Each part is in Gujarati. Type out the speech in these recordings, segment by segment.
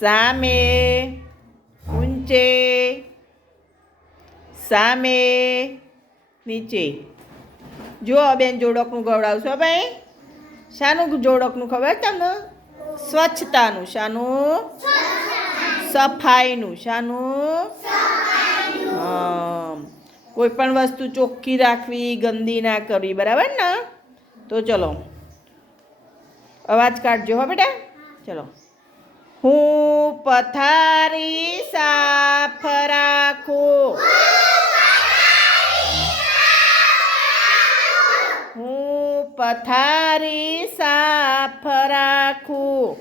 સામે, ઊંચે, સામે, નીચે. જો બેન જોડકનું ગવડાવશો ભાઈ. શાનું જોડકનું ખબર તમને? સ્વચ્છતાનું. શાનું? સફાઈનું. શાનું? કોઈ પણ વસ્તુ ચોખ્ખી રાખવી, ગંદી ના કરવી, બરાબર ને? તો ચલો અવાજ કાઢજો હો બેટા. ચલો. હું પથારી સાફ રાખું. હું પથારી સાફ રાખું.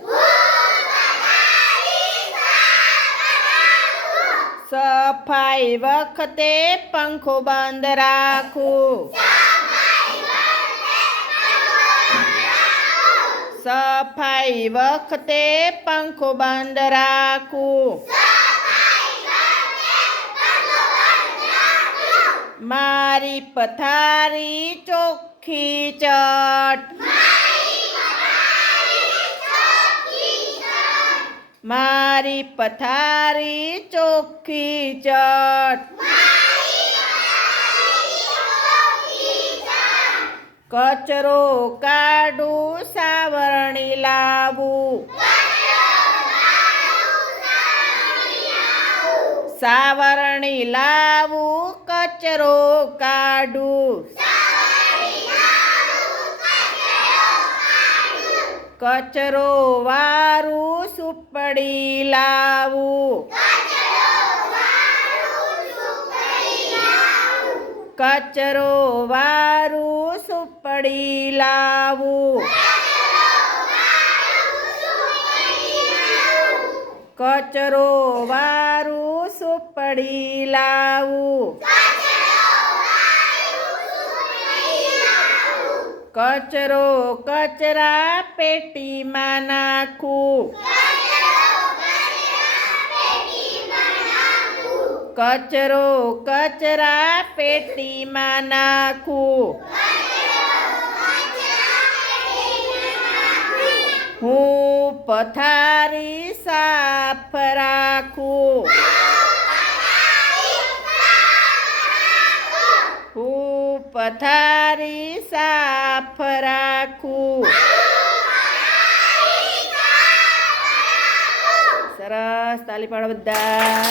સફાઈ વખતે પંખો બંધ રાખું. સફાઈ વખતે પંખો બંધ રાખું. મારી પથારી ચોખ્ખી ચટ. મારી પથારી ચોખ્ખી ચટ. કચરો કાઢું, સાવરણી લાવું. સાવરણી લાવું, કચરો કાઢું. કચરો વારું, સુપડી લાવું. કચરો વારું, સુપડી લાવું. કચરો વારું, સુપડી લાવું. કચરો કચરા પેટીમાં નાખું. કચરો કચરા પેટીમાં નાખું. હું પથારી સાફ રાખું. હું પથારી સાફ રાખું. સરસ, તાલી પાડો બધા.